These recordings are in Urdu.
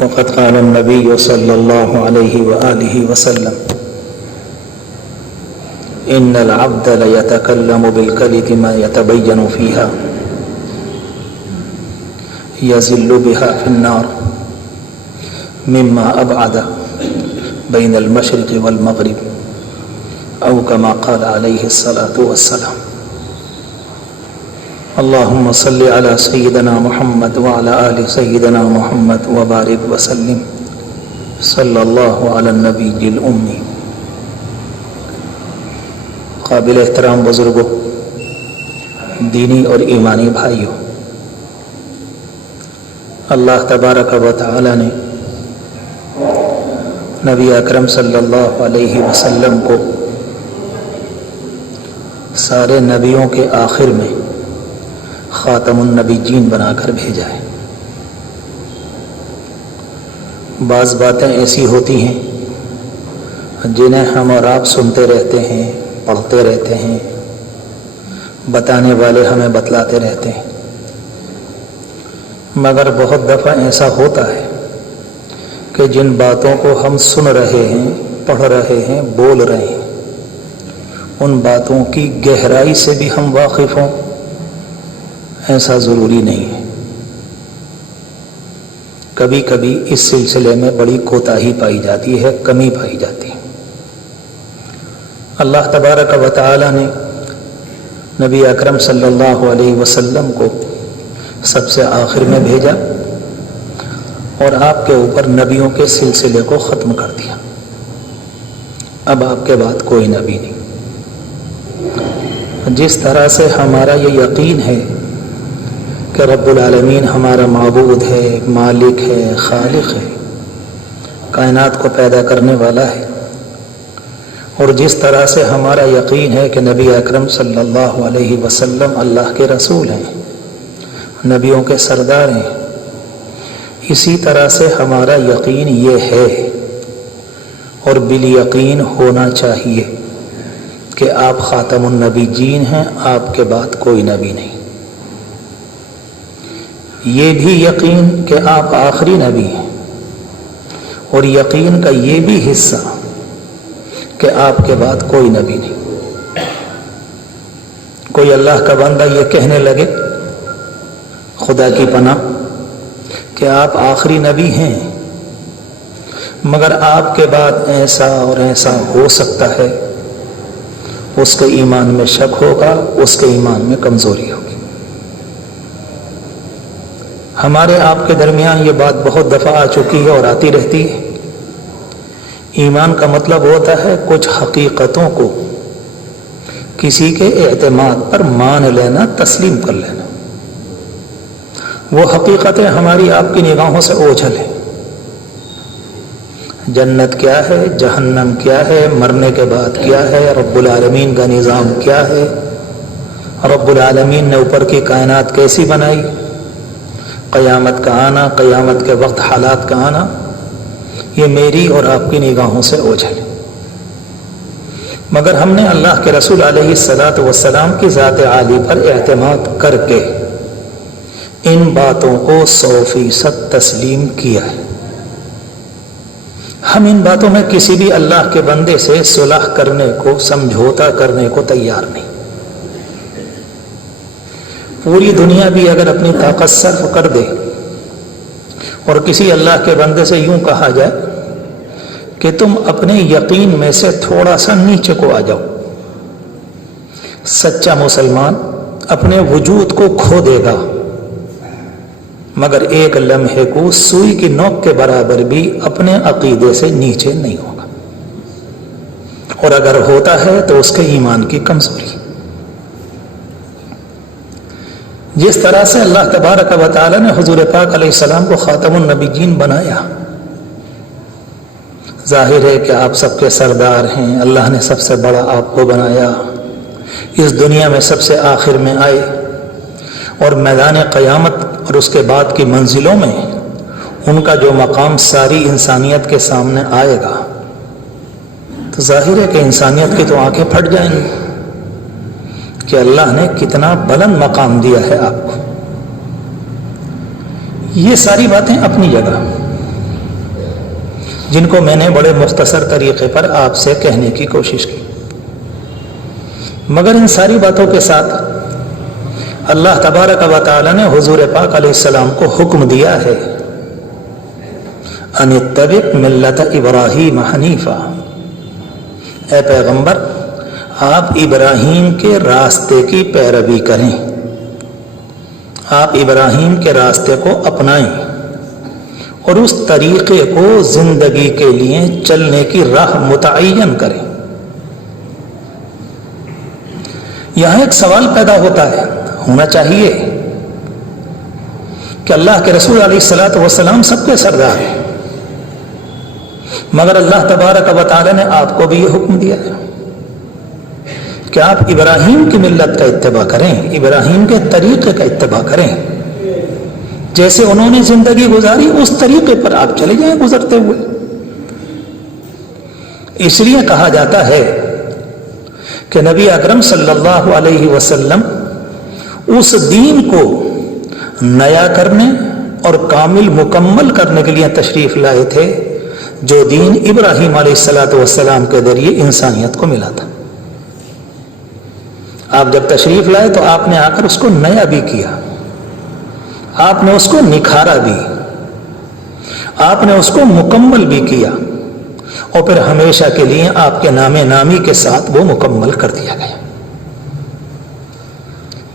وقد قال النبي صلى الله عليه وآله وسلم إن العبد ليتكلم بالكلمة ما يتبين فيها يزل بها في النار مما أبعد بين المشرق والمغرب أو كما قال عليه الصلاة والسلام. اللهم صل على سيدنا محمد وعلى آل سيدنا محمد وبارك وسلم صلی اللہ علی النبی الأمی. قابل احترام بزرگوں، دینی اور ایمانی بھائیوں، اللہ تبارک و تعالی نے نبی اکرم صلی اللہ علیہ وسلم کو سارے نبیوں کے آخر میں خاتم النبیین بنا کر بھیجا ہے. بعض باتیں ایسی ہوتی ہیں جنہیں ہم اور آپ سنتے رہتے ہیں، پڑھتے رہتے ہیں، بتانے والے ہمیں بتلاتے رہتے ہیں، مگر بہت دفعہ ایسا ہوتا ہے کہ جن باتوں کو ہم سن رہے ہیں، پڑھ رہے ہیں، بول رہے ہیں، ان باتوں کی گہرائی سے بھی ہم واقف ہوں، ایسا ضروری نہیں ہے. کبھی کبھی اس سلسلے میں بڑی کوتاہی پائی جاتی ہے، کمی پائی جاتی ہے. اللہ تبارک و تعالی نے نبی اکرم صلی اللہ علیہ وسلم کو سب سے آخر میں بھیجا اور آپ کے اوپر نبیوں کے سلسلے کو ختم کر دیا. اب آپ کے بعد کوئی نبی نہیں. جس طرح سے ہمارا یہ یقین ہے کہ رب العالمین ہمارا معبود ہے، مالک ہے، خالق ہے، کائنات کو پیدا کرنے والا ہے، اور جس طرح سے ہمارا یقین ہے کہ نبی اکرم صلی اللہ علیہ وسلم اللہ کے رسول ہیں، نبیوں کے سردار ہیں، اسی طرح سے ہمارا یقین یہ ہے اور بالیقین ہونا چاہیے کہ آپ خاتم النبیین ہیں، آپ کے بعد کوئی نبی نہیں. یہ بھی یقین کہ آپ آخری نبی ہیں، اور یقین کا یہ بھی حصہ کہ آپ کے بعد کوئی نبی نہیں. کوئی اللہ کا بندہ یہ کہنے لگے خدا کی پناہ کہ آپ آخری نبی ہیں، مگر آپ کے بعد ایسا اور ایسا ہو سکتا ہے، اس کے ایمان میں شک ہوگا، اس کے ایمان میں کمزوری ہوگی. ہمارے آپ کے درمیان یہ بات بہت دفعہ آ چکی ہے اور آتی رہتی ہے. ایمان کا مطلب ہوتا ہے کچھ حقیقتوں کو کسی کے اعتماد پر مان لینا، تسلیم کر لینا. وہ حقیقتیں ہماری آپ کی نگاہوں سے اوجھل ہیں. جنت کیا ہے، جہنم کیا ہے، مرنے کے بعد کیا ہے، رب العالمین کا نظام کیا ہے، رب العالمین نے اوپر کی کائنات کیسی بنائی، قیامت کا آنا، قیامت کے وقت حالات کا آنا، یہ میری اور آپ کی نگاہوں سے اوجھل ہے. مگر ہم نے اللہ کے رسول علیہ الصلاۃ والسلام کی ذات عالی پر اعتماد کر کے ان باتوں کو 100% تسلیم کیا ہے. ہم ان باتوں میں کسی بھی اللہ کے بندے سے صلح کرنے کو، سمجھوتا کرنے کو تیار نہیں. پوری دنیا بھی اگر اپنی طاقت صرف کر دے اور کسی اللہ کے بندے سے یوں کہا جائے کہ تم اپنے یقین میں سے تھوڑا سا نیچے کو آ جاؤ، سچا مسلمان اپنے وجود کو کھو دے گا، مگر ایک لمحے کو سوئی کی نوک کے برابر بھی اپنے عقیدے سے نیچے نہیں ہوگا، اور اگر ہوتا ہے تو اس کے ایمان کی کمزوری. جس طرح سے اللہ تبارک و تعالی نے حضور پاک علیہ السلام کو خاتم النبیین بنایا، ظاہر ہے کہ آپ سب کے سردار ہیں، اللہ نے سب سے بڑا آپ کو بنایا، اس دنیا میں سب سے آخر میں آئے، اور میدان قیامت اور اس کے بعد کی منزلوں میں ان کا جو مقام ساری انسانیت کے سامنے آئے گا، تو ظاہر ہے کہ انسانیت کی تو آنکھیں پھٹ جائیں گی کہ اللہ نے کتنا بلند مقام دیا ہے آپ کو. یہ ساری باتیں اپنی جگہ، جن کو میں نے بڑے مختصر طریقے پر آپ سے کہنے کی کوشش کی، مگر ان ساری باتوں کے ساتھ اللہ تبارک و تعالی نے حضور پاک علیہ السلام کو حکم دیا ہے ان اتبع ملت ابراہیم حنیفا، اے پیغمبر آپ ابراہیم کے راستے کی پیروی کریں، آپ ابراہیم کے راستے کو اپنائیں اور اس طریقے کو زندگی کے لیے چلنے کی راہ متعین کریں۔ یہاں ایک سوال پیدا ہوتا ہے، ہونا چاہیے کہ اللہ کے رسول علیہ الصلوۃ والسلام سب کے سردار ہیں، مگر اللہ تبارک و تعالی نے آپ کو بھی یہ حکم دیا ہے کہ آپ ابراہیم کی ملت کا اتباع کریں، ابراہیم کے طریقے کا اتباع کریں، جیسے انہوں نے زندگی گزاری اس طریقے پر آپ چلے جائیں گزرتے ہوئے۔ اس لیے کہا جاتا ہے کہ نبی اکرم صلی اللہ علیہ وسلم اس دین کو نیا کرنے اور کامل مکمل کرنے کے لیے تشریف لائے تھے جو دین ابراہیم علیہ الصلوۃ والسلام کے ذریعے انسانیت کو ملا تھا۔ آپ جب تشریف لائے تو آپ نے آ کر اس کو نیا بھی کیا، آپ نے اس کو نکھارا بھی، آپ نے اس کو مکمل بھی کیا، اور پھر ہمیشہ کے لیے آپ کے نام نامی کے ساتھ وہ مکمل کر دیا گیا۔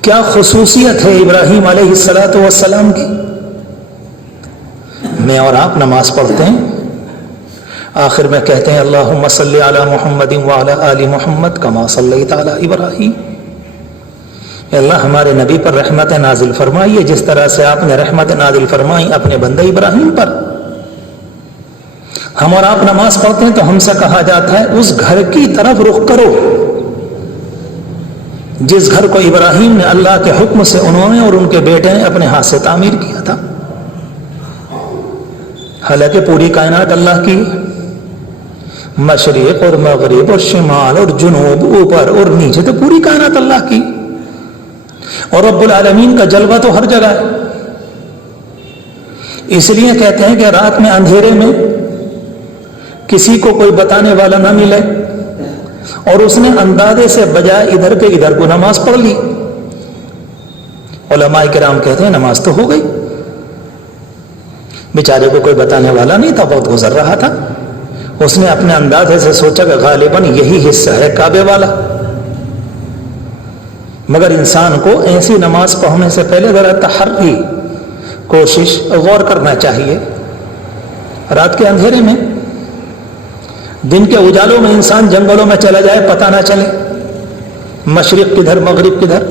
کیا خصوصیت ہے ابراہیم علیہ الصلوۃ والسلام کی؟ میں اور آپ نماز پڑھتے ہیں، آخر میں کہتے ہیں اللہم صلی علی محمد وعلی آل محمد کما صلیت علی ابراہیم، اللہ ہمارے نبی پر رحمت نازل فرمائیے جس طرح سے آپ نے رحمت نازل فرمائی اپنے بندہ ابراہیم پر۔ ہم اور آپ نماز پڑھتے ہیں تو ہم سے کہا جاتا ہے اس گھر کی طرف رخ کرو جس گھر کو ابراہیم نے اللہ کے حکم سے انہوں نے اور ان کے بیٹے نے اپنے ہاتھ سے تعمیر کیا تھا۔ حالانکہ پوری کائنات اللہ کی، مشرق اور مغرب اور شمال اور جنوب، اوپر اور نیچے، تو پوری کائنات اللہ کی، اور رب العالمین کا جلوہ تو ہر جگہ ہے۔ اس لیے کہتے ہیں کہ رات میں اندھیرے میں کسی کو کوئی بتانے والا نہ ملے اور اس نے اندازے سے بجائے ادھر کے ادھر کو نماز پڑھ لی، علماء کرام کہتے ہیں نماز تو ہو گئی، بیچارے کو کوئی بتانے والا نہیں تھا، بہت گزر رہا تھا، اس نے اپنے اندازے سے سوچا کہ غالباً یہی حصہ ہے کعبے والا۔ مگر انسان کو ایسی نماز پڑھنے سے پہلے ذرا تحری، کوشش، غور کرنا چاہیے۔ رات کے اندھیرے میں، دن کے اجالوں میں انسان جنگلوں میں چلا جائے پتہ نہ چلے مشرق کدھر مغرب کدھر۔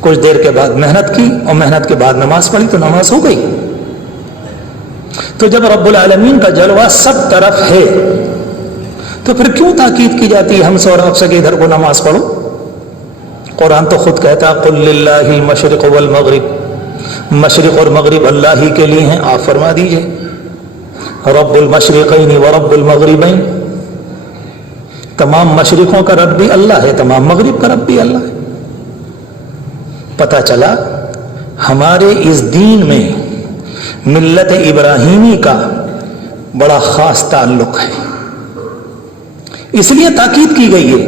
کچھ دیر کے بعد محنت کی اور محنت کے بعد نماز پڑھی تو نماز ہو گئی۔ تو جب رب العالمین کا جلوہ سب طرف ہے تو پھر کیوں تاکید کی جاتی ہے ہم سے اور آپ سے کہ ادھر کو نماز پڑھو؟ قرآن تو خود کہتا ہے قل للہ المشرق والمغرب، مشرق اور مغرب اللہ ہی کے لیے ہیں، آپ فرما دیجئے رب المشرقین ورب المغربین، تمام مشرقوں کا رب بھی اللہ ہے، تمام مغرب کا رب بھی اللہ ہے۔ پتہ چلا ہمارے اس دین میں ملت ابراہیمی کا بڑا خاص تعلق ہے، اس لیے تاکید کی گئی ہے۔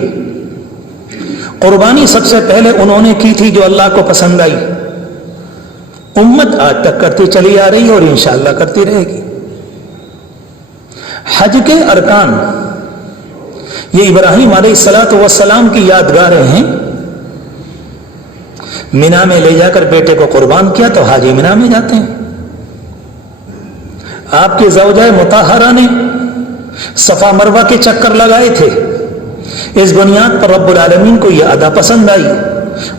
قربانی سب سے پہلے انہوں نے کی تھی جو اللہ کو پسند آئی، امت آج تک کرتی چلی آ رہی ہے اور انشاءاللہ کرتی رہے گی۔ حج کے ارکان یہ ابراہیم علیہ الصلوۃ والسلام کی یادگاریں ہیں۔ مینا میں لے جا کر بیٹے کو قربان کیا تو حاجی مینا میں جاتے ہیں۔ آپ کی زوجہ مطہرہ نے صفا مروہ کے چکر لگائے تھے، اس بنیاد پر رب العالمین کو یہ ادا پسند آئی،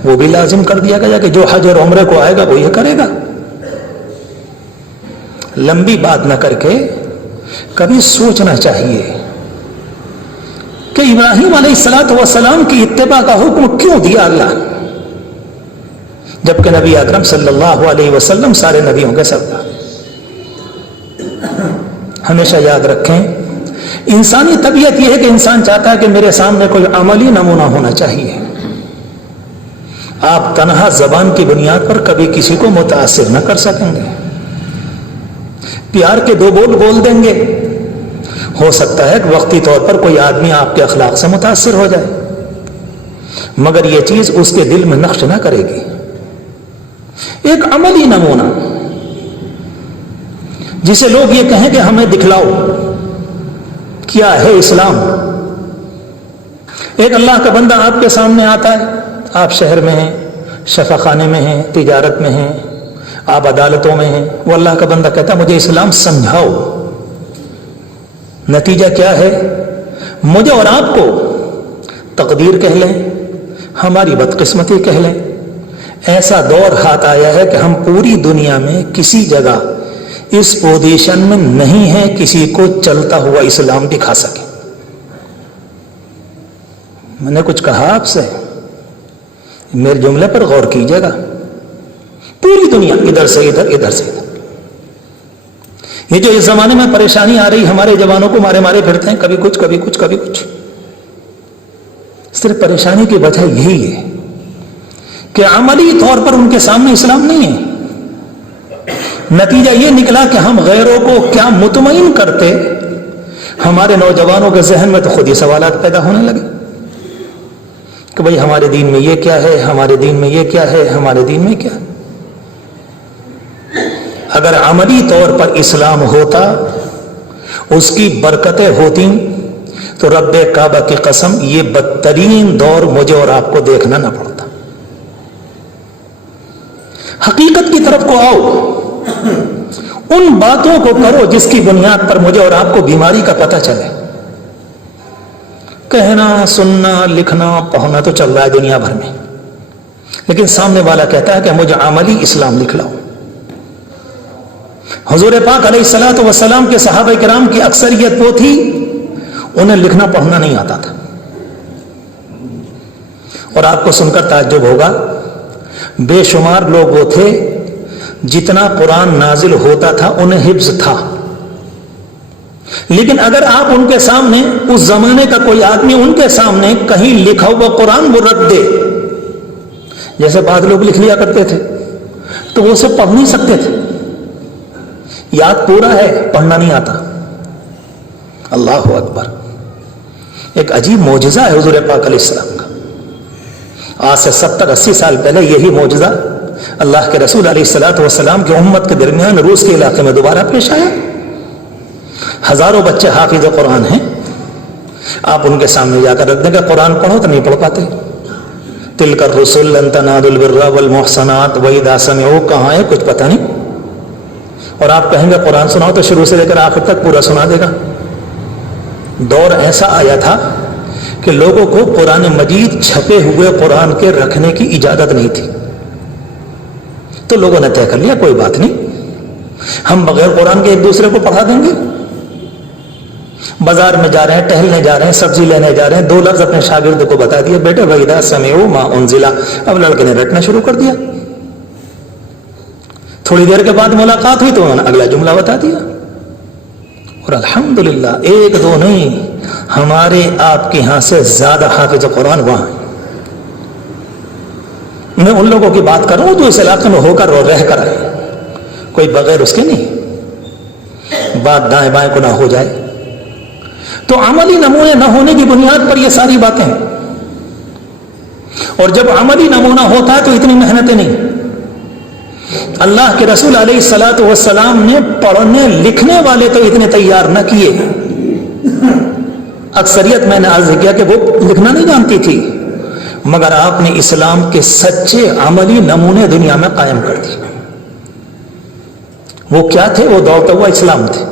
وہ بھی لازم کر دیا گیا کہ جو حج اور عمرے کو آئے گا وہ یہ کرے گا۔ لمبی بات نہ کر کے کبھی سوچنا چاہیے کہ ابراہیم علیہ الصلوۃ والسلام کی اتباع کا حکم کیوں دیا اللہ، جبکہ نبی اکرم صلی اللہ علیہ وسلم سارے نبیوں کے سردار۔ ہمیشہ یاد رکھیں انسانی طبیعت یہ ہے کہ انسان چاہتا ہے کہ میرے سامنے کوئی عملی نمونہ ہونا چاہیے۔ آپ تنہا زبان کی بنیاد پر کبھی کسی کو متاثر نہ کر سکیں گے، پیار کے دو بول بول دیں گے، ہو سکتا ہے کہ وقتی طور پر کوئی آدمی آپ کے اخلاق سے متاثر ہو جائے، مگر یہ چیز اس کے دل میں نقش نہ کرے گی۔ ایک عملی نمونہ جسے لوگ یہ کہیں کہ ہمیں دکھلاؤ کیا ہے اسلام۔ ایک اللہ کا بندہ آپ کے سامنے آتا ہے، آپ شہر میں ہیں، شفا خانے میں ہیں، تجارت میں ہیں، آپ عدالتوں میں ہیں، وہ اللہ کا بندہ کہتا ہے مجھے اسلام سمجھاؤ۔ نتیجہ کیا ہے؟ مجھے اور آپ کو تقدیر کہہ لیں، ہماری بدقسمتی کہہ لیں، ایسا دور ہاتھ آیا ہے کہ ہم پوری دنیا میں کسی جگہ اس پوزیشن میں نہیں ہیں کسی کو چلتا ہوا اسلام دکھا سکے۔ میں نے کچھ کہا آپ سے؟ میرے جملے پر غور کیجیے گا۔ پوری دنیا ادھر سے ادھر، ادھر سے ادھر۔ یہ جو اس زمانے میں پریشانی آ رہی، ہمارے جوانوں کو مارے مارے پھرتے ہیں، کبھی کچھ کبھی کچھ کبھی کچھ، صرف پریشانی کی وجہ یہی ہے کہ عملی طور پر ان کے سامنے اسلام نہیں ہے۔ نتیجہ یہ نکلا کہ ہم غیروں کو کیا مطمئن کرتے، ہمارے نوجوانوں کے ذہن میں تو خود ہی سوالات پیدا ہونے لگے کہ بھئی ہمارے دین میں یہ کیا ہے، ہمارے دین میں یہ کیا ہے، ہمارے دین میں کیا ہے۔ اگر عملی طور پر اسلام ہوتا، اس کی برکتیں ہوتی، تو رب کعبہ کی قسم یہ بدترین دور مجھے اور آپ کو دیکھنا نہ پڑتا۔ حقیقت کی طرف کو آؤ، ان باتوں کو کرو جس کی بنیاد پر مجھے اور آپ کو بیماری کا پتہ چلے۔ کہنا، سننا، لکھنا، پڑھنا تو چل رہا ہے دنیا بھر میں، لیکن سامنے والا کہتا ہے کہ مجھے عملی اسلام دکھلاؤ۔ حضور پاک علیہ الصلوۃ والسلام کے صحابہ کرام کی اکثریت وہ تھی انہیں لکھنا پڑھنا نہیں آتا تھا، اور آپ کو سن کر تعجب ہوگا، بے شمار لوگ وہ تھے جتنا قرآن نازل ہوتا تھا انہیں حفظ تھا، لیکن اگر آپ ان کے سامنے، اس زمانے کا کوئی آدمی ان کے سامنے کہیں لکھا ہوا قرآن وہ رکھ دے، جیسے بعض لوگ لکھ لیا کرتے تھے، تو وہ اسے پڑھ نہیں سکتے تھے۔ یاد پورا ہے، پڑھنا نہیں آتا۔ اللہ اکبر! ایک عجیب معجزہ ہے حضور پاک علیہ السلام کا۔ آج سے 70-80 سال پہلے یہی معجزہ اللہ کے رسول علیہ الصلوۃ والسلام کی امت کے درمیان روس کے علاقے میں دوبارہ پیش آیا۔ ہزاروں بچے حافظ قرآن ہیں، آپ ان کے سامنے جا کر رکھ دیں کہ قرآن پڑھو تو نہیں پڑھ پاتے۔ تلک الرسل لن تنالوا البر والمحصنات وإذا سمعوا، کہاں ہے کچھ پتہ نہیں، اور آپ کہیں گے قرآن سناؤ تو شروع سے لے کر آخر تک پورا سنا دے گا۔ دور ایسا آیا تھا کہ لوگوں کو قرآن مجید چھپے ہوئے قرآن کے رکھنے کی اجازت نہیں تھی، تو لوگوں نے طے کر لیا کوئی بات نہیں، ہم بغیر قرآن کے ایک دوسرے کو پڑھا دیں گے۔ بازار میں جا رہے ہیں، ٹہلنے جا رہے ہیں، سبزی لینے جا رہے ہیں، 2 لفظ اپنے شاگرد کو بتا دیے، بیٹے وَإِذَا سَمِعُوا مَا أُنزِلَ، اب لڑکے نے رٹنا شروع کر دیا۔ تھوڑی دیر کے بعد ملاقات ہوئی تو انہوں نے اگلا جملہ بتا دیا، اور الحمدللہ 1-2 نہیں، ہمارے آپ کے ہاں سے زیادہ حافظ قرآن وہاں ہیں۔ میں ان لوگوں کی بات کر رہا ہوں جو اس علاقے میں ہو کر اور رہ کر آئے، کوئی بغیر اس کے نہیں۔ بات دائیں بائیں کو نہ ہو جائے تو عملی نمونے نہ ہونے کی بنیاد پر یہ ساری باتیں ہیں، اور جب عملی نمونہ ہوتا ہے تو اتنی محنتیں نہیں۔ اللہ کے رسول علیہ الصلوۃ والسلام نے پڑھنے لکھنے والے تو اتنے تیار نہ کیے، اکثریت میں نے عرض کیا کہ وہ لکھنا نہیں جانتی تھی، مگر آپ نے اسلام کے سچے عملی نمونے دنیا میں قائم کر دیے۔ وہ کیا تھے؟ وہ دوڑتا ہوا اسلام تھے۔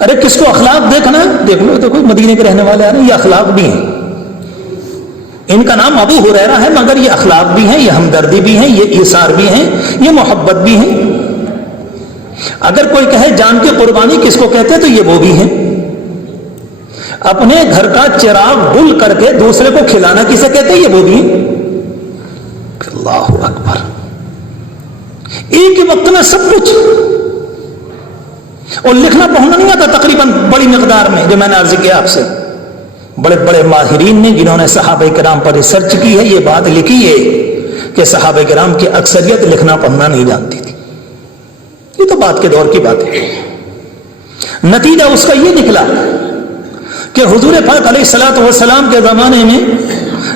ارے کس کو اخلاق دیکھنا ہے؟ دیکھ لو، دیکھو مدینے کے رہنے والے آ رہے ہیں، یہ اخلاق بھی ہیں، ان کا نام ابو ہریرہ ہے مگر یہ اخلاق بھی ہیں، یہ ہمدردی بھی ہیں، یہ ایثار بھی ہیں، یہ محبت بھی ہیں۔ اگر کوئی کہے جان کی قربانی کس کو کہتے ہیں تو یہ وہ بھی ہیں۔ اپنے گھر کا چراغ گل کر کے دوسرے کو کھلانا کسے کہتے ہیں؟ یہ وہ بھی ہیں۔ اللہ اکبر! ایک ہی وقت میں سب کچھ، اور لکھنا پڑھنا نہیں آتا تقریباً بڑی مقدار میں، جو میں نے عرض کیا آپ سے۔ بڑے بڑے ماہرین نے جنہوں نے صحابہ کرام پر ریسرچ کی ہے، یہ بات لکھی ہے کہ صحابہ کرام کی اکثریت لکھنا پڑھنا نہیں جانتی تھی۔ یہ تو بات کے دور کی بات ہے. نتیجہ اس کا یہ نکلا کہ حضور پاک علیہ الصلوۃ والسلام کے زمانے میں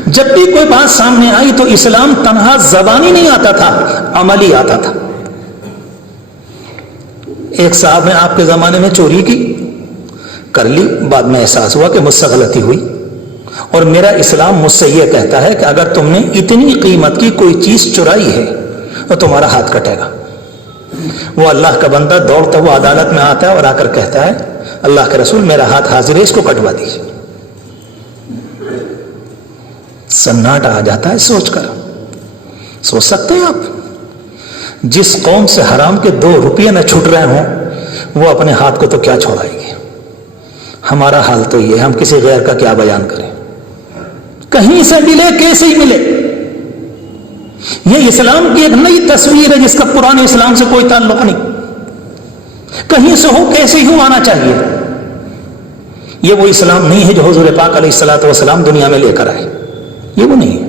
جب بھی کوئی بات سامنے آئی تو اسلام تنہا زبانی نہیں آتا تھا، عملی آتا تھا. ایک صاحب نے آپ کے زمانے میں چوری کی، کر لی، بعد میں احساس ہوا کہ مجھ سے غلطی ہوئی، اور میرا اسلام مجھ سے یہ کہتا ہے کہ اگر تم نے اتنی قیمت کی کوئی چیز چرائی ہے تو تمہارا ہاتھ کٹے گا. وہ اللہ کا بندہ دوڑتا ہوا عدالت میں آتا ہے اور آ کر کہتا ہے اللہ کے رسول میرا ہاتھ حاضر ہے، اس کو کٹوا دیجیے. سناٹا آ جاتا ہے سوچ کر. سوچ سکتے ہیں آپ جس قوم سے حرام کے 2 روپیے نہ چھوٹ رہے ہوں وہ اپنے ہاتھ کو تو کیا چھوڑائے گی. ہمارا حال تو یہ ہے، ہم کسی غیر کا کیا بیان کریں. کہیں سے ملے کیسے ہی ملے. یہ اسلام کی ایک نئی تصویر ہے جس کا پرانے اسلام سے کوئی تعلق نہیں. کہیں سے ہو کیسے ہی آنا چاہیے. یہ وہ اسلام نہیں ہے جو حضور پاک علیہ الصلوۃ والسلام دنیا میں لے کر آئے. یہ وہ نہیں ہے.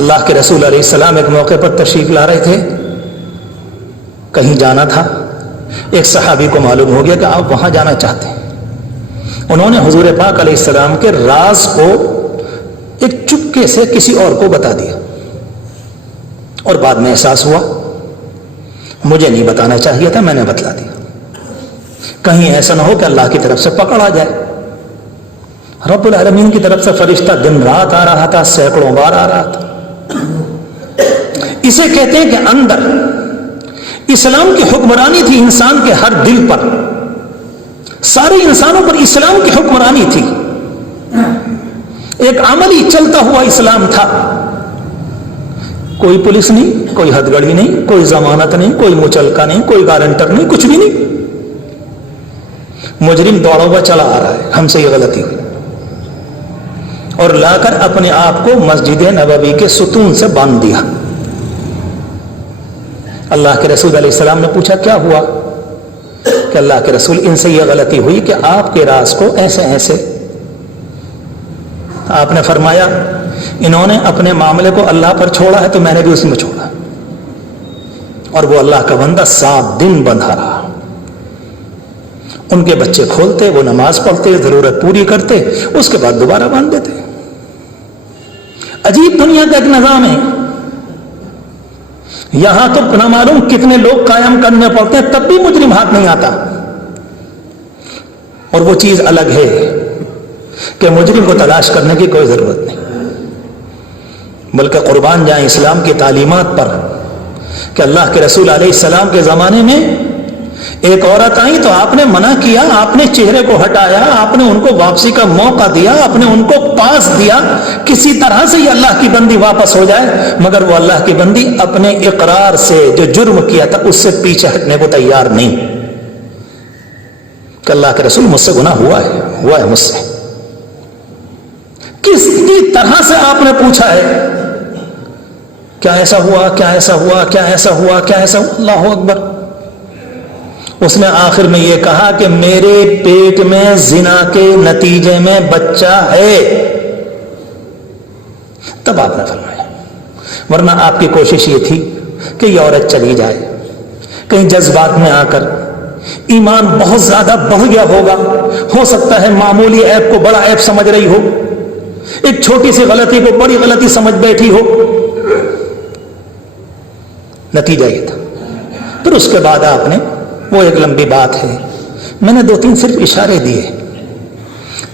اللہ کے رسول علیہ السلام ایک موقع پر تشریف لا رہے تھے، کہیں جانا تھا. ایک صحابی کو معلوم ہو گیا کہ آپ وہاں جانا چاہتے ہیں. انہوں نے حضور پاک علیہ السلام کے راز کو ایک چپکے سے کسی اور کو بتا دیا، اور بعد میں احساس ہوا مجھے نہیں بتانا چاہیے تھا، میں نے بتلا دیا. کہیں ایسا نہ ہو کہ اللہ کی طرف سے پکڑ آ جائے. رب العالمین کی طرف سے فرشتہ دن رات آ رہا تھا، سینکڑوں بار آ رہا تھا. اسے کہتے ہیں کہ اندر اسلام کی حکمرانی تھی انسان کے ہر دل پر. سارے انسانوں پر اسلام کی حکمرانی تھی. ایک عملی چلتا ہوا اسلام تھا. کوئی پولیس نہیں، کوئی حد گڑی نہیں، کوئی ضمانت نہیں، کوئی مچلکا نہیں، کوئی گارنٹر نہیں، کچھ بھی نہیں. مجرم دوڑا ہوا چلا آ رہا ہے، ہم سے یہ غلطی ہوئی، اور لا کر اپنے آپ کو مسجد نبوی کے ستون سے باندھ دیا. اللہ کے رسول علیہ السلام نے پوچھا کیا ہوا؟ کہ اللہ کے رسول ان سے یہ غلطی ہوئی کہ آپ کے راز کو ایسے ایسے. آپ نے فرمایا انہوں نے اپنے معاملے کو اللہ پر چھوڑا ہے تو میں نے بھی اسی میں چھوڑا. اور وہ اللہ کا بندہ 7 دن بندھا رہا. ان کے بچے کھولتے، وہ نماز پڑھتے، ضرورت پوری کرتے، اس کے بعد دوبارہ باندھ دیتے. عجیب دنیا کا ایک نظام ہے. یہاں تو نہ معلوم کتنے لوگ قائم کرنے پڑتے ہیں تب بھی مجرم ہاتھ نہیں آتا. اور وہ چیز الگ ہے کہ مجرم کو تلاش کرنے کی کوئی ضرورت نہیں، بلکہ قربان جائیں اسلام کی تعلیمات پر کہ اللہ کے رسول علیہ السلام کے زمانے میں ایک عورت آئی تو آپ نے منع کیا، آپ نے چہرے کو ہٹایا، آپ نے ان کو واپسی کا موقع دیا، آپ نے ان کو پاس دیا کسی طرح سے یہ اللہ کی بندی واپس ہو جائے. مگر وہ اللہ کی بندی اپنے اقرار سے جو جرم کیا تھا اس سے پیچھے ہٹنے کو تیار نہیں کہ اللہ کے رسول مجھ سے گناہ ہوا ہے مجھ سے. کس طرح سے آپ نے پوچھا ہے کیا ایسا ہوا، کیا ایسا ہوا، کیا ایسا ہوا، کیا ایسا ہوا. اللہ اکبر. اس نے آخر میں یہ کہا کہ میرے پیٹ میں زنا کے نتیجے میں بچہ ہے. تب آپ نے فرمایا، ورنہ آپ کی کوشش یہ تھی کہ یہ عورت چلی جائے. کہیں جذبات میں آ کر ایمان بہت زیادہ بڑھ گیا ہوگا، ہو سکتا ہے معمولی عیب کو بڑا عیب سمجھ رہی ہو، ایک چھوٹی سی غلطی کو بڑی غلطی سمجھ بیٹھی ہو. نتیجہ یہ تھا. پھر اس کے بعد آپ نے، وہ ایک لمبی بات ہے، میں نے 2-3 صرف اشارے دیے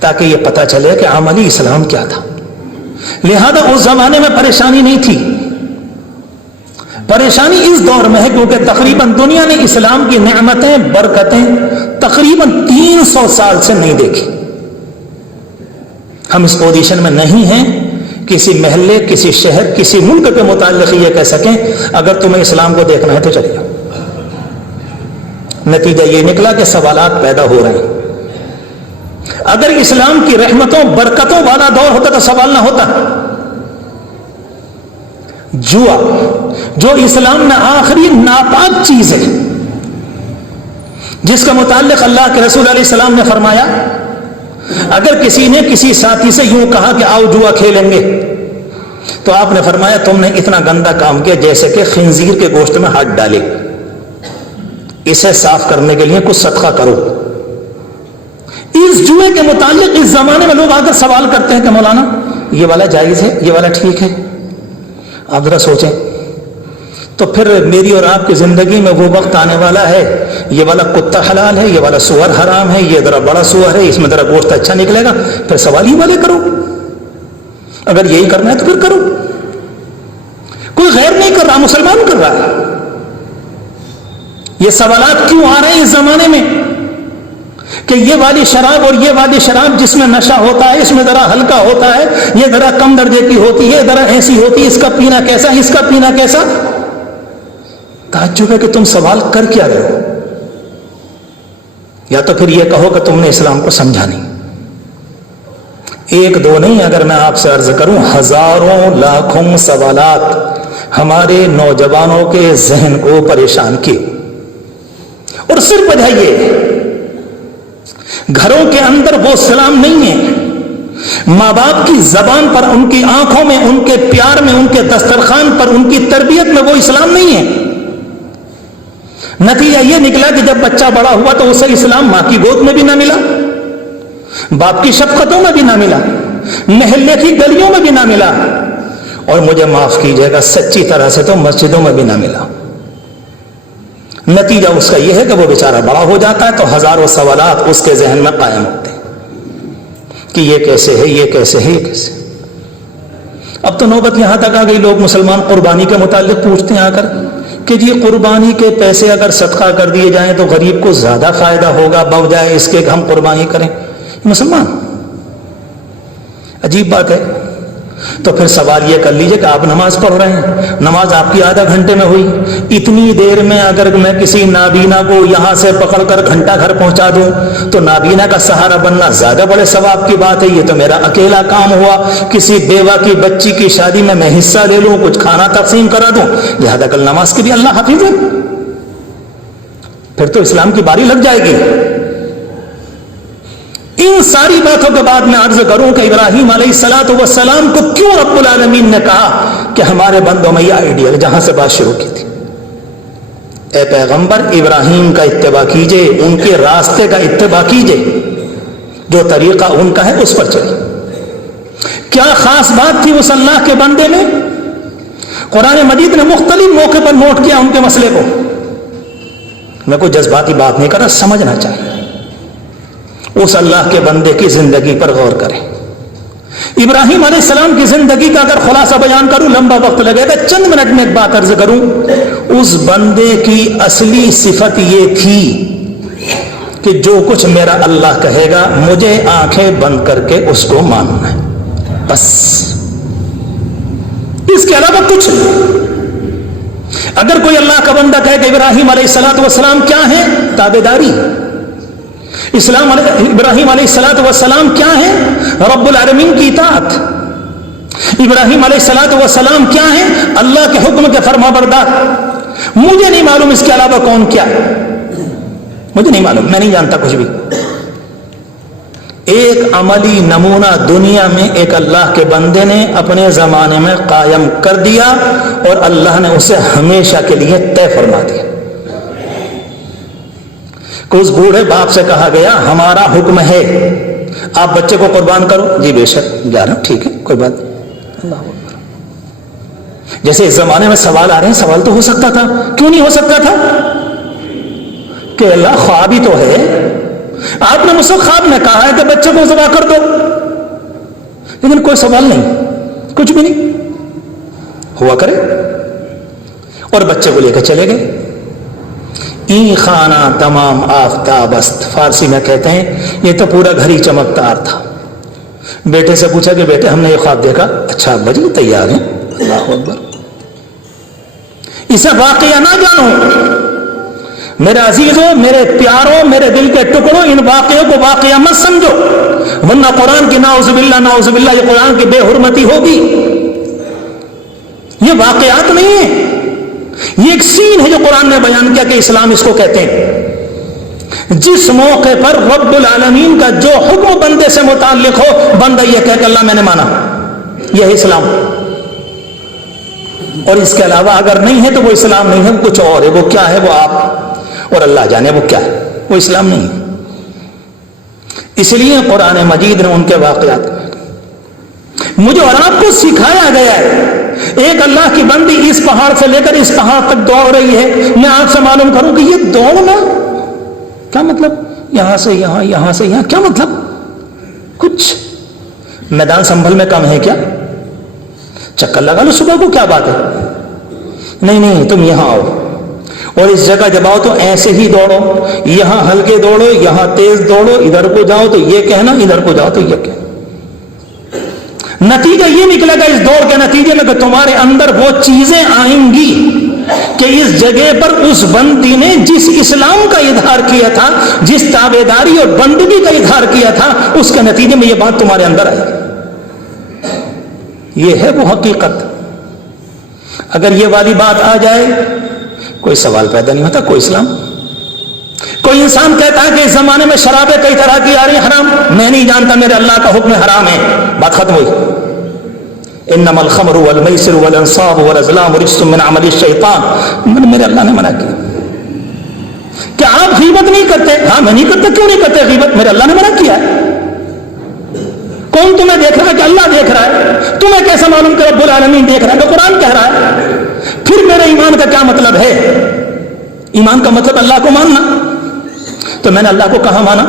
تاکہ یہ پتہ چلے کہ عملی اسلام کیا تھا. لہذا اس زمانے میں پریشانی نہیں تھی. پریشانی اس دور میں ہے کیونکہ تقریباً دنیا نے اسلام کی نعمتیں، برکتیں تقریباً 300 سال سے نہیں دیکھی. ہم اس پوزیشن میں نہیں ہیں کسی محلے، کسی شہر، کسی ملک کے متعلق یہ کہہ سکیں اگر تمہیں اسلام کو دیکھنا ہے تو چلے جاؤ. نتیجہ یہ نکلا کہ سوالات پیدا ہو رہے ہیں. اگر اسلام کی رحمتوں برکتوں والا دور ہوتا تو سوال نہ ہوتا. جوا جو اسلام میں آخری ناپاک چیز ہے جس کا متعلق اللہ کے رسول علیہ السلام نے فرمایا اگر کسی نے کسی ساتھی سے یوں کہا کہ آؤ جوا کھیلیں گے تو آپ نے فرمایا تم نے اتنا گندا کام کیا جیسے کہ خنزیر کے گوشت میں ہاتھ ڈالے. اسے صاف کرنے کے لیے کچھ صدقہ کرو. اس جوئے کے متعلق اس زمانے میں لوگ آ کر سوال کرتے ہیں کہ مولانا یہ والا جائز ہے, یہ والا ٹھیک ہے. آپ ذرا سوچیں تو پھر میری اور آپ کی زندگی میں وہ وقت آنے والا ہے, یہ والا کتا حلال ہے, یہ والا سور حرام ہے, یہ ذرا بڑا سور ہے, اس میں ذرا گوشت اچھا نکلے گا. پھر سوال ہی والے کرو. اگر یہی کرنا ہے تو پھر کرو. کوئی غیر نہیں کر رہا, مسلمان کر رہا ہے. یہ سوالات کیوں آ رہے ہیں اس زمانے میں کہ یہ والی شراب اور یہ والی شراب جس میں نشہ ہوتا ہے, اس میں ذرا ہلکا ہوتا ہے, یہ ذرا کم درجے کی ہوتی ہے, ذرا ایسی ہوتی ہے, اس کا پینا کیسا, اس کا پینا کیسا. تعجب ہے کہ تم سوال کر کیا رہے ہو. یا تو پھر یہ کہو کہ تم نے اسلام کو سمجھا نہیں. ایک دو نہیں, اگر میں آپ سے عرض کروں ہزاروں لاکھوں سوالات ہمارے نوجوانوں کے ذہن کو پریشان کیے. اور صرف وجہ یہ گھروں کے اندر وہ اسلام نہیں ہے. ماں باپ کی زبان پر, ان کی آنکھوں میں, ان کے پیار میں, ان کے دسترخوان پر, ان کی تربیت میں وہ اسلام نہیں ہے. نتیجہ یہ نکلا کہ جب بچہ بڑا ہوا تو اسے اسلام ماں کی گود میں بھی نہ ملا, باپ کی شفقتوں میں بھی نہ ملا, محلے کی گلیوں میں بھی نہ ملا, اور مجھے معاف کیجیے گا سچی طرح سے تو مسجدوں میں بھی نہ ملا. نتیجہ اس کا یہ ہے کہ وہ بیچارہ بڑا ہو جاتا ہے تو ہزاروں سوالات اس کے ذہن میں قائم ہوتے ہیں کہ یہ کیسے ہے, یہ کیسے ہے, یہ کیسے. اب تو نوبت یہاں تک آ گئی, لوگ مسلمان قربانی کے متعلق پوچھتے ہیں آ کر کہ جی قربانی کے پیسے اگر صدقہ کر دیے جائیں تو غریب کو زیادہ فائدہ ہوگا بجائے اس کے کہ ہم قربانی کریں. مسلمان, عجیب بات ہے. تو پھر سوال یہ کر لیجئے کہ آپ نماز پڑھ رہے ہیں, نماز آپ کی آدھا گھنٹے میں ہوئی, اتنی دیر میں اگر میں کسی نابینا کو یہاں سے پکڑ کر گھنٹہ گھر پہنچا دوں تو نابینا کا سہارا بننا زیادہ بڑے ثواب کی بات ہے. یہ تو میرا اکیلا کام ہوا. کسی بیوہ کی بچی کی شادی میں حصہ لے لوں, کچھ کھانا تقسیم کرا دوں, لہذا کل نماز کی بھی اللہ حافظ ہے. پھر تو اسلام کی باری لگ جائے گی. ان ساری باتوں کے بعد میں عرض کروں کہ ابراہیم علیہ السلام کو کیوں رب العالمین نے کہا کہ ہمارے بندوں میں یہ آئیڈیل, جہاں سے بات شروع کی تھی, اے پیغمبر ابراہیم کا اتباع کیجئے, ان کے راستے کا اتباع کیجئے, جو طریقہ ان کا ہے اس پر چلیے. کیا خاص بات تھی اس اللہ کے بندے میں؟ قرآن مجید نے مختلف موقع پر نوٹ کیا ان کے مسئلے کو. میں کوئی جذباتی بات نہیں کر رہا, سمجھنا چاہیے. اس اللہ کے بندے کی زندگی پر غور کریں. ابراہیم علیہ السلام کی زندگی کا اگر خلاصہ بیان کروں لمبا وقت لگے گا, چند منٹ میں ایک بات عرض کروں. اس بندے کی اصلی صفت یہ تھی کہ جو کچھ میرا اللہ کہے گا مجھے آنکھیں بند کر کے اس کو ماننا ہے, بس, اس کے علاوہ کچھ نہیں. اگر کوئی اللہ کا بندہ کہے کہ ابراہیم علیہ السلام کیا ہے, تابعداری. ابراہیم علیہ السلام کیا ہے, رب العالمین کی اطاعت. ابراہیم علیہ السلام کیا ہے, اللہ کے حکم کے فرما بردار. مجھے نہیں معلوم اس کے علاوہ کون کیا ہے, مجھے نہیں معلوم, میں نہیں جانتا کچھ بھی. ایک عملی نمونہ دنیا میں ایک اللہ کے بندے نے اپنے زمانے میں قائم کر دیا اور اللہ نے اسے ہمیشہ کے لیے طے فرما دیا. کہ اس بوڑھے باپ سے کہا گیا ہمارا حکم ہے آپ بچے کو قربان کرو. جی بے شک, جا رہا ہوں, ٹھیک ہے, کوئی بات نہیں. اللہ اکبر. جیسے اس زمانے میں سوال آ رہے ہیں, سوال تو ہو سکتا تھا, کیوں نہیں ہو سکتا تھا کہ اللہ خواب ہی تو ہے, آپ نے مجھ سے خواب میں کہا ہے کہ بچے کو ذبح کر دو, لیکن کوئی سوال نہیں, کچھ بھی نہیں ہوا کرے, اور بچے کو لے کے چلے گئے. ای خانہ تمام آفتاب است, فارسی میں کہتے ہیں یہ تو پورا گھر ہی چمکدار تھا. بیٹے سے پوچھا کہ بیٹے ہم نے یہ خواب دیکھا, اچھا ابا جی تیار ہیں. اللہ اکبر. اسے واقعہ نہ جانو میرے عزیزوں, میرے پیاروں, میرے دل کے ٹکڑوں, ان واقعوں کو واقعہ مت سمجھو, ورنہ قرآن کی نعوذ باللہ یہ قرآن کی بے حرمتی ہوگی. یہ واقعات نہیں ہیں, یہ ایک سین ہے جو قرآن نے بیان کیا کہ اسلام اس کو کہتے ہیں. جس موقع پر رب العالمین کا جو حکم بندے سے متعلق ہو, بندہ یہ کہے کہ اللہ میں نے مانا, یہ ہے اسلام. اور اس کے علاوہ اگر نہیں ہے تو وہ اسلام نہیں ہے, وہ کچھ اور ہے. وہ کیا ہے, وہ آپ اور اللہ جانے وہ کیا ہے، وہ اسلام نہیں ہے۔ اس لیے قرآن مجید نے ان کے واقعات مجھے اور آپ کو سکھایا گیا ہے۔ ایک اللہ کی بندی اس پہاڑ سے لے کر اس پہاڑ تک دوڑ رہی ہے، میں آپ سے معلوم کروں کہ یہ دوڑنا کیا مطلب، یہاں سے یہاں، یہاں سے یہاں، کیا مطلب؟ کچھ میدان سنبھل میں کم ہے کیا؟ چکر لگا لو صبح کو، کیا بات ہے؟ نہیں نہیں، تم یہاں آؤ اور اس جگہ جب آؤ تو ایسے ہی دوڑو، یہاں ہلکے دوڑو، یہاں تیز دوڑو، ادھر کو جاؤ تو یہ کہنا، ادھر کو جاؤ تو یہ کہنا۔ نتیجہ یہ نکلے گا اس دوڑ کے نتیجے میں کہ تمہارے اندر وہ چیزیں آئیں گی کہ اس جگہ پر اس بندی نے جس اسلام کا اظہار کیا تھا، جس تابعداری اور بندگی کا اظہار کیا تھا، اس کے نتیجے میں یہ بات تمہارے اندر آئے گی۔ یہ ہے وہ حقیقت۔ اگر یہ والی بات آ جائے کوئی سوال پیدا نہیں ہوتا، کوئی اسلام۔ کوئی انسان کہتا ہے کہ اس زمانے میں شرابیں کئی طرح کی آ رہی ہیں حرام، میں نہیں جانتا، میرے اللہ کا حکم حرام ہے، بات ختم ہوئی۔ انما الخمر والمیسر والانصاب والازلام رجس من عمل الشیطان، میرے اللہ نے منع کیا۔ کیا آپ غیبت نہیں کرتے؟ ہاں میں نہیں کرتا۔ کیوں نہیں کرتے غیبت؟ میرے اللہ نے منع کیا ہے۔ کون تمہیں دیکھ رہا ہے کہ اللہ دیکھ رہا ہے؟ تمہیں کیسا معلوم کہ رب العالمین دیکھ رہا ہے؟ کہ قرآن کہہ رہا ہے۔ پھر میرے ایمان کا کیا مطلب ہے؟ ایمان کا مطلب اللہ کو ماننا، تو میں نے اللہ کو کہاں مانا؟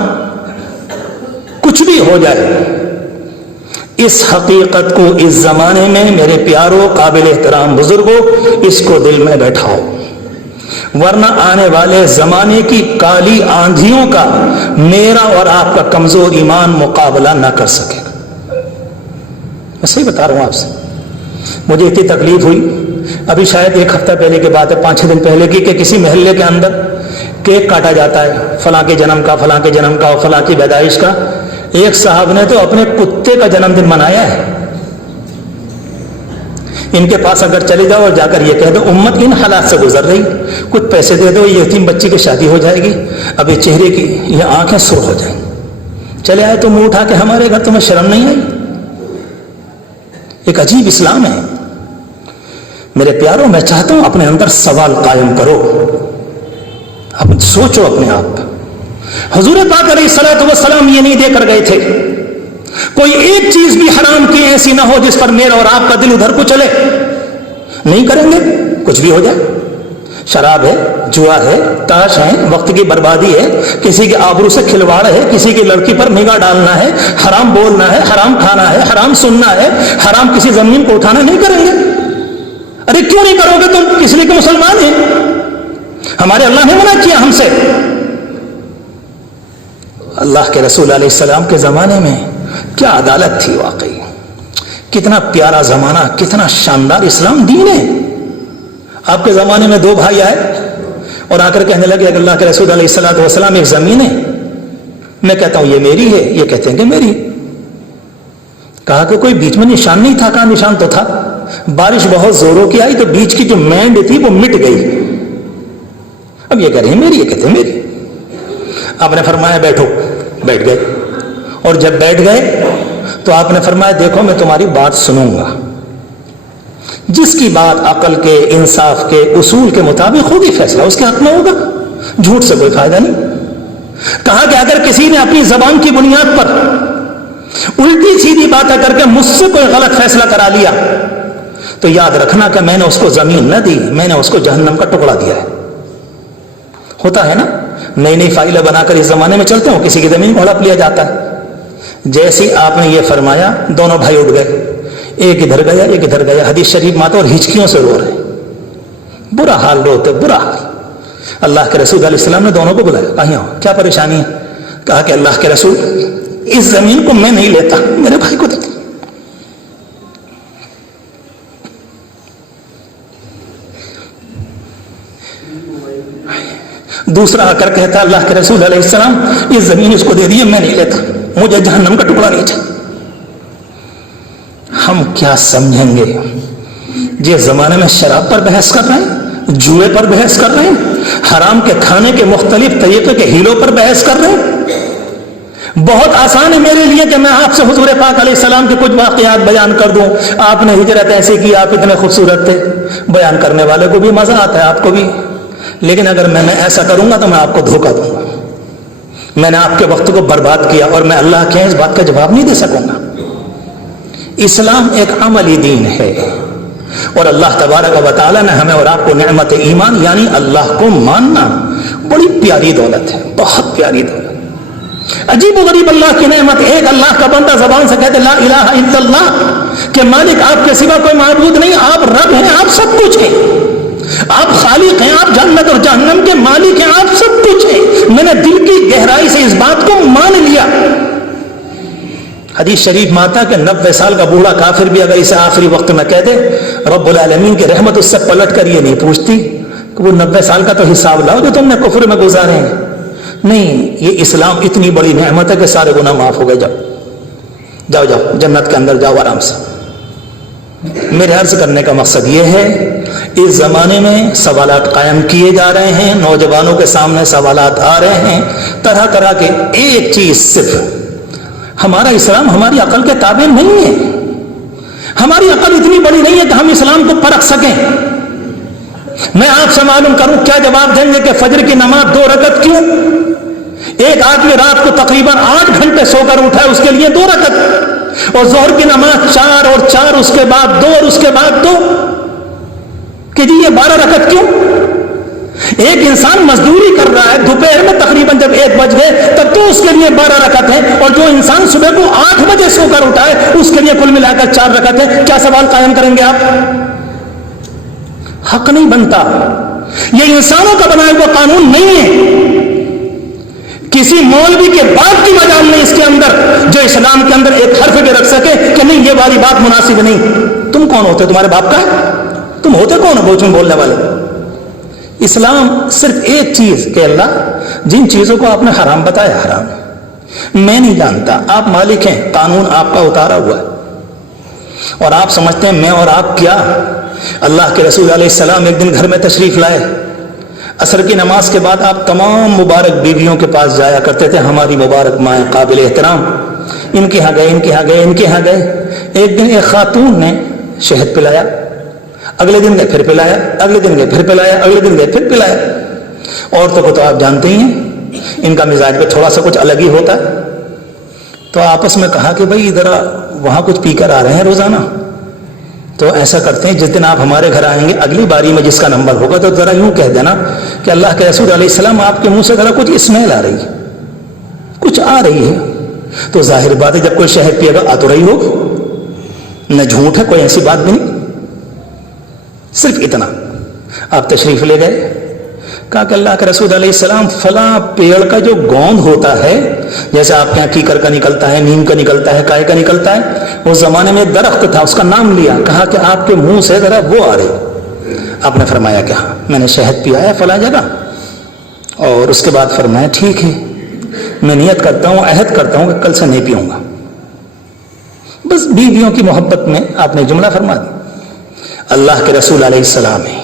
کچھ بھی ہو جائے، اس حقیقت کو اس زمانے میں میرے پیاروں، قابل احترام بزرگوں، اس کو دل میں بیٹھاؤ، ورنہ آنے والے زمانے کی کالی آندھیوں کا میرا اور آپ کا کمزور ایمان مقابلہ نہ کر سکے گا۔ میں صحیح بتا رہا ہوں آپ سے۔ مجھے اتنی تکلیف ہوئی، ابھی شاید ایک ہفتہ پہلے کی بات ہے، 5-6 دن پہلے کی، کہ کسی محلے کے اندر کیک کاٹا جاتا ہے، فلاں کے جنم کا، فلاں کے جنم کا، فلاں کی پیدائش کا۔ ایک صاحب نے تو اپنے کتے کا جنم دن منایا ہے۔ ان کے پاس اگر چلے جاؤ اور جا کر یہ کہہ دو امت ان حالات سے گزر رہی، کچھ پیسے دے دو، یہ یتیم بچی کی شادی ہو جائے گی، اب یہ چہرے کی یہ آنکھیں سرخ ہو جائیں، چلے آئے تو منہ اٹھا کے ہمارے گھر، تمہیں شرم نہیں آئی؟ ایک عجیب اسلام ہے میرے پیاروں۔ میں چاہتا ہوں اپنے اندر سوال قائم کرو، اب سوچو اپنے آپ۔ حضور پاک علیہ الصلوۃ والسلام یہ نہیں دے کر گئے تھے کوئی ایک چیز بھی حرام کی ایسی نہ ہو جس پر میرا اور آپ کا دل ادھر کو چلے، نہیں کریں گے، کچھ بھی ہو جائے۔ شراب ہے، جوا ہے، تاش ہے، وقت کی بربادی ہے، کسی کے آبرو سے کھلواڑ ہے، کسی کی لڑکی پر نگاہ ڈالنا ہے، حرام بولنا ہے، حرام کھانا ہے، حرام سننا ہے، حرام کسی زمین کو اٹھانا، نہیں کریں گے۔ ارے کیوں نہیں کرو گے تم؟ اس لیے کہ مسلمان ہیں، ہمارے اللہ نے منع کیا ہم سے۔ اللہ کے رسول علیہ السلام کے زمانے میں کیا عدالت تھی واقعی، کتنا پیارا زمانہ، کتنا شاندار اسلام دین ہے۔ آپ کے زمانے میں 2 بھائی آئے اور آ کر کہنے لگے کہ اللہ کے رسول علیہ السلام ایک زمین ہے، میں کہتا ہوں یہ میری ہے، یہ کہتے ہیں کہ میری۔ کہا کہ کوئی بیچ میں نشان نہیں تھا؟ کہا نشان تو تھا، بارش بہت زوروں کی آئی تو بیچ کی جو مینڈ تھی وہ مٹ گئی، اب یہ کہہ رہے ہیں میری، یہ کہتے ہیں میری۔ آپ نے فرمایا بیٹھو، بیٹھ گئے، اور جب بیٹھ گئے تو آپ نے فرمایا دیکھو میں تمہاری بات سنوں گا، جس کی بات عقل کے، انصاف کے، اصول کے مطابق خود ہی فیصلہ اس کے حق میں ہوگا، جھوٹ سے کوئی فائدہ نہیں۔ کہا کہ اگر کسی نے اپنی زبان کی بنیاد پر الٹی سیدھی باتیں کر کے مجھ سے کوئی غلط فیصلہ کرا لیا تو یاد رکھنا کہ میں نے اس کو زمین نہ دی، میں نے اس کو جہنم کا ٹکڑا دیا ہے۔ ہوتا ہے نا، نئی نئی فائلیں بنا کر اس زمانے میں چلتے ہوں، کسی کی زمین کو ہڑپ لیا جاتا ہے۔ جیسی آپ نے یہ فرمایا دونوں بھائی اٹھ گئے، ایک ادھر گیا ایک ادھر گیا، حدیث شریف ماتا اور ہچکیوں سے رو رہے، برا حال روتے، برا حال۔ اللہ کے رسول علیہ السلام نے دونوں کو بلایا، کہاں ہو، کیا پریشانی ہے؟ کہا کہ اللہ کے رسول اس زمین کو میں نہیں لیتا، میرے بھائی کو دیتا۔ دوسرا آ کر کہتا اللہ کے رسول علیہ السلام اس زمین اس کو دے دیے، میں نہیں لیتا، مجھے جہنم کا ٹکڑا نہیں چاہیے۔ ہم کیا سمجھیں گے جس زمانے میں شراب پر بحث کر رہے ہیں، جوئے پر بحث کر رہے ہیں، حرام کے کھانے کے مختلف طریقے کے ہیلوں پر بحث کر رہے ہیں۔ بہت آسان ہے میرے لیے کہ میں آپ سے حضور پاک علیہ السلام کے کچھ واقعات بیان کر دوں، آپ نے ہجرت ایسے کی، آپ اتنے خوبصورت تھے، بیان کرنے والے کو بھی مزہ آتا ہے، آپ کو بھی، لیکن اگر میں ایسا کروں گا تو میں آپ کو دھوکہ دوں گا، میں نے آپ کے وقت کو برباد کیا اور میں اللہ کے اس بات کا جواب نہیں دے سکوں گا۔ اسلام ایک عملی دین ہے، اور اللہ تبارک و تعالیٰ نے ہمیں اور آپ کو نعمت ایمان یعنی اللہ کو ماننا بڑی پیاری دولت ہے، بہت پیاری دولت، عجیب و غریب اللہ کی نعمت۔ ایک اللہ کا بندہ زبان سے کہتے لا الہ الا اللہ کہ مالک آپ کے سوا کوئی معبود نہیں، آپ رب ہیں، آپ سب کچھ ہیں، آپ خالق ہیں، آپ جنت اور جہنم کے مالک ہیں، آپ سب کچھ ہیں، میں نے دل کی گہرائی سے اس بات کو مان لیا۔ حدیث شریف میں آتا کہ 90 سال کا بوڑھا کافر بھی اگر اسے آخری وقت میں کہہ دے رب العالمین کی رحمت اس سے پلٹ کر یہ نہیں پوچھتی کہ وہ 90 سال کا تو حساب لاؤ جو تم نے کفر میں گزارے ہیں، نہیں، یہ اسلام اتنی بڑی نعمت ہے کہ سارے گناہ معاف ہو گئے، جاؤ جاؤ جنت کے اندر جاؤ آرام سے۔ میرے عرض کرنے کا مقصد یہ ہے، اس زمانے میں سوالات قائم کیے جا رہے ہیں، نوجوانوں کے سامنے سوالات آ رہے ہیں طرح طرح کے۔ ایک چیز صرف، ہمارا اسلام ہماری عقل کے تابع نہیں ہے، ہماری عقل اتنی بڑی نہیں ہے کہ ہم اسلام کو پرکھ سکیں۔ میں آپ سے معلوم کروں، کیا جواب دیں گے کہ فجر کی نماز 2 رکعت کیوں؟ ایک آدمی رات کو تقریباً 8 گھنٹے سو کر اٹھا ہے، اس کے لیے 2 رکعت، اور ظہر کی نماز 4 اور 4 اس کے بعد 2 اور اس کے بعد 2، کہ جی یہ 12 رکعت کیوں؟ ایک انسان مزدوری کر رہا ہے، دوپہر میں تقریباً جب 1 بج گئے تب تو اس کے لیے 12 رکعت ہے، اور جو انسان صبح کو 8 بجے سو کر اٹھا ہے اس کے لیے کل ملا کر 4 رکعت ہے۔ کیا سوال قائم کریں گے آپ؟ حق نہیں بنتا، یہ انسانوں کا بنایا ہوا قانون نہیں ہے، کسی مولوی کے باپ کی مجال نہیں اس کے اندر جو اسلام کے اندر ایک حرف بھی رکھ سکے کہ نہیں یہ والی بات مناسب نہیں۔ تم کون ہوتے؟ تمہارے باپ کا؟ تم ہوتے کون ہو بوچھوں بولنے والے؟ اسلام صرف ایک چیز کہ اللہ جن چیزوں کو آپ نے حرام بتایا حرام، میں نہیں جانتا، آپ مالک ہیں، قانون آپ کا اتارا ہوا ہے، اور آپ سمجھتے ہیں میں اور آپ کیا؟ اللہ کے رسول علیہ السلام ایک دن گھر میں تشریف لائے، عصر کی نماز کے بعد آپ تمام مبارک بیویوں کے پاس جایا کرتے تھے، ہماری مبارک مائیں قابل احترام، ان کے ہاں گئے، ان کے ہاں گئے، ان کے ہاں گئے۔ ایک دن ایک خاتون نے شہد پلایا، اگلے دن گئے پھر پلایا، اگلے دن گئے پھر پلایا، اگلے دن گئے پھر پلایا۔ عورتوں کو تو آپ جانتے ہی ہیں، ان کا مزاج پہ تھوڑا سا کچھ الگ ہی ہوتا ہے، تو آپس میں کہا کہ بھائی ذرا وہاں کچھ پی کر آ رہے ہیں روزانہ، تو ایسا کرتے ہیں جس دن آپ ہمارے گھر آئیں گے اگلی باری میں جس کا نمبر ہوگا تو ذرا یوں کہہ دینا کہ اللہ کے رسول علیہ السلام آپ کے منہ سے ذرا کچھ اسمیل آ رہی ہے، کچھ آ رہی ہے۔ تو ظاہر بات ہے جب کوئی شہد پیے گا آ تو رہی ہوگی، نہ جھوٹ ہے، کوئی ایسی بات بھی نہیں، صرف اتنا۔ آپ تشریف لے گئے، کہا کہ اللہ کے رسول علیہ السلام فلاں پیڑ کا جو گوند ہوتا ہے، جیسے آپ کے یہاں کیکر کا نکلتا ہے، نیم کا نکلتا ہے، کائے کا نکلتا ہے، اس زمانے میں ایک درخت تھا، اس کا نام لیا، کہا کہ آپ کے منہ سے ذرا وہ آ رہی۔ آپ نے فرمایا کہ ہاں میں نے شہد پیا ہے فلاں جگہ، اور اس کے بعد فرمایا ٹھیک ہے میں نیت کرتا ہوں، عہد کرتا ہوں کہ کل سے نہیں پیوں گا۔ بس بیویوں کی محبت میں آپ نے جملہ فرما دیا۔ اللہ کے رسول علیہ السلام ہے،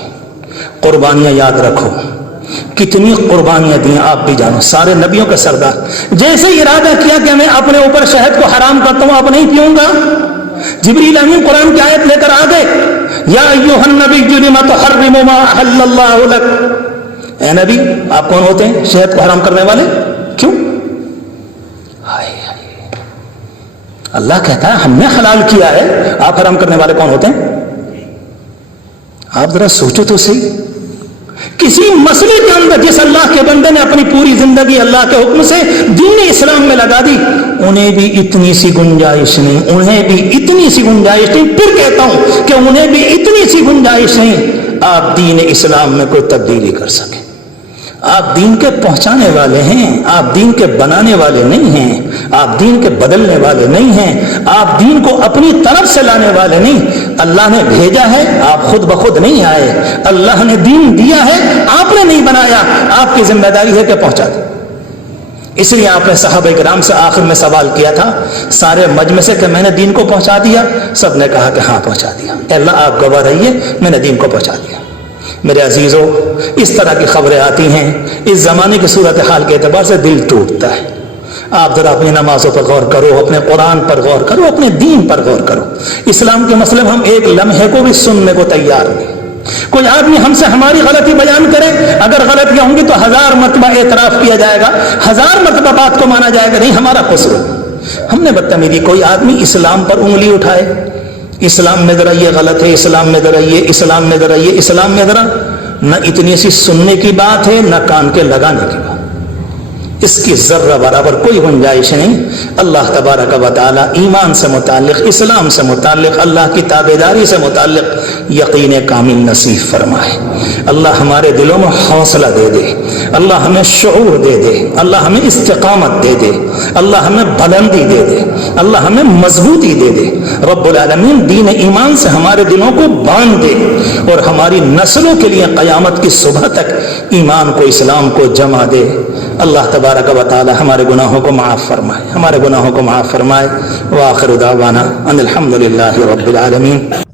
قربانیاں یاد رکھو، کتنی قربانیاں دی آپ بھی جانو، سارے نبیوں کے سردار، جیسے ارادہ کیا کہ میں اپنے اوپر شہد کو حرام کرتا ہوں، اب نہیں پیوں گا، جبریل امین قرآن کی آیت لے کر آ گئے، یا ایھا النبی لم تحرم ما احل اللہ لک، اے نبی آپ کون ہوتے ہیں شہد کو حرام کرنے والے؟ کیوں؟ اللہ کہتا ہے ہم نے حلال کیا ہے، آپ حرام کرنے والے کون ہوتے ہیں؟ آپ ذرا سوچو تو صحیح، کسی مسئلے کے اندر جس اللہ کے بندے نے اپنی پوری زندگی اللہ کے حکم سے دین اسلام میں لگا دی، انہیں بھی اتنی سی گنجائش نہیں، انہیں بھی اتنی سی گنجائش نہیں، پھر کہتا ہوں کہ انہیں بھی اتنی سی گنجائش نہیں آپ دین اسلام میں کوئی تبدیلی کر سکیں۔ آپ دین کے پہنچانے والے ہیں، آپ دین کے بنانے والے نہیں ہیں، آپ دین کے بدلنے والے نہیں ہیں، آپ دین کو اپنی طرف سے لانے والے نہیں، اللہ نے بھیجا ہے، آپ خود بخود نہیں آئے، اللہ نے دین دیا ہے، آپ نے نہیں بنایا، آپ کی ذمہ داری ہے کہ پہنچا دیں۔ اس لیے آپ نے صحابہ کرام سے آخر میں سوال کیا تھا سارے مجمع سے کہ میں نے دین کو پہنچا دیا؟ سب نے کہا کہ ہاں پہنچا دیا، اے اللہ آپ گواہ رہیے میں نے دین کو پہنچا دیا۔ میرے عزیزوں، اس طرح کی خبریں آتی ہیں، اس زمانے کی صورتحال کے اعتبار سے دل ٹوٹتا ہے۔ آپ ذرا اپنی نمازوں پر غور کرو، اپنے قرآن پر غور کرو، اپنے دین پر غور کرو۔ اسلام کے مسئلے میں ہم ایک لمحے کو بھی سننے کو تیار نہیں۔ کوئی آدمی ہم سے ہماری غلطی بیان کرے، اگر غلطیاں ہوں گی تو 1000 مرتبہ اعتراف کیا جائے گا، 1000 مرتبہ بات کو مانا جائے گا، نہیں ہمارا قصور۔ ہم نے بدتمیزی، کوئی آدمی اسلام پر انگلی اٹھائے، اسلام میں ذرا یہ غلط ہے، اسلام میں ذرا یہ، اسلام میں ذرا یہ، اسلام میں ذرا، نہ اتنی سی سننے کی بات ہے نہ کان کے لگانے کی بات، اس کی ذرہ برابر کوئی گنجائش نہیں۔ اللہ تبارک و تعالی ایمان سے متعلق، اسلام سے متعلق، اللہ کی تابعداری سے متعلق یقین کامل نصیب فرمائے۔ اللہ ہمارے دلوں میں حوصلہ دے دے، اللہ ہمیں شعور دے دے، اللہ ہمیں استقامت دے دے، اللہ ہمیں بلندی دے دے، اللہ ہمیں مضبوطی دے دے۔ رب العالمین دین ایمان سے ہمارے دلوں کو باندھ دے اور ہماری نسلوں کے لیے قیامت کی صبح تک ایمان کو، اسلام کو جمع دے۔ اللہ تبارک و تعالی ہمارے گناہوں کو معاف فرمائے، ہمارے گناہوں کو معاف فرمائے۔ وآخر دعوانا ان الحمد للہ رب العالمین۔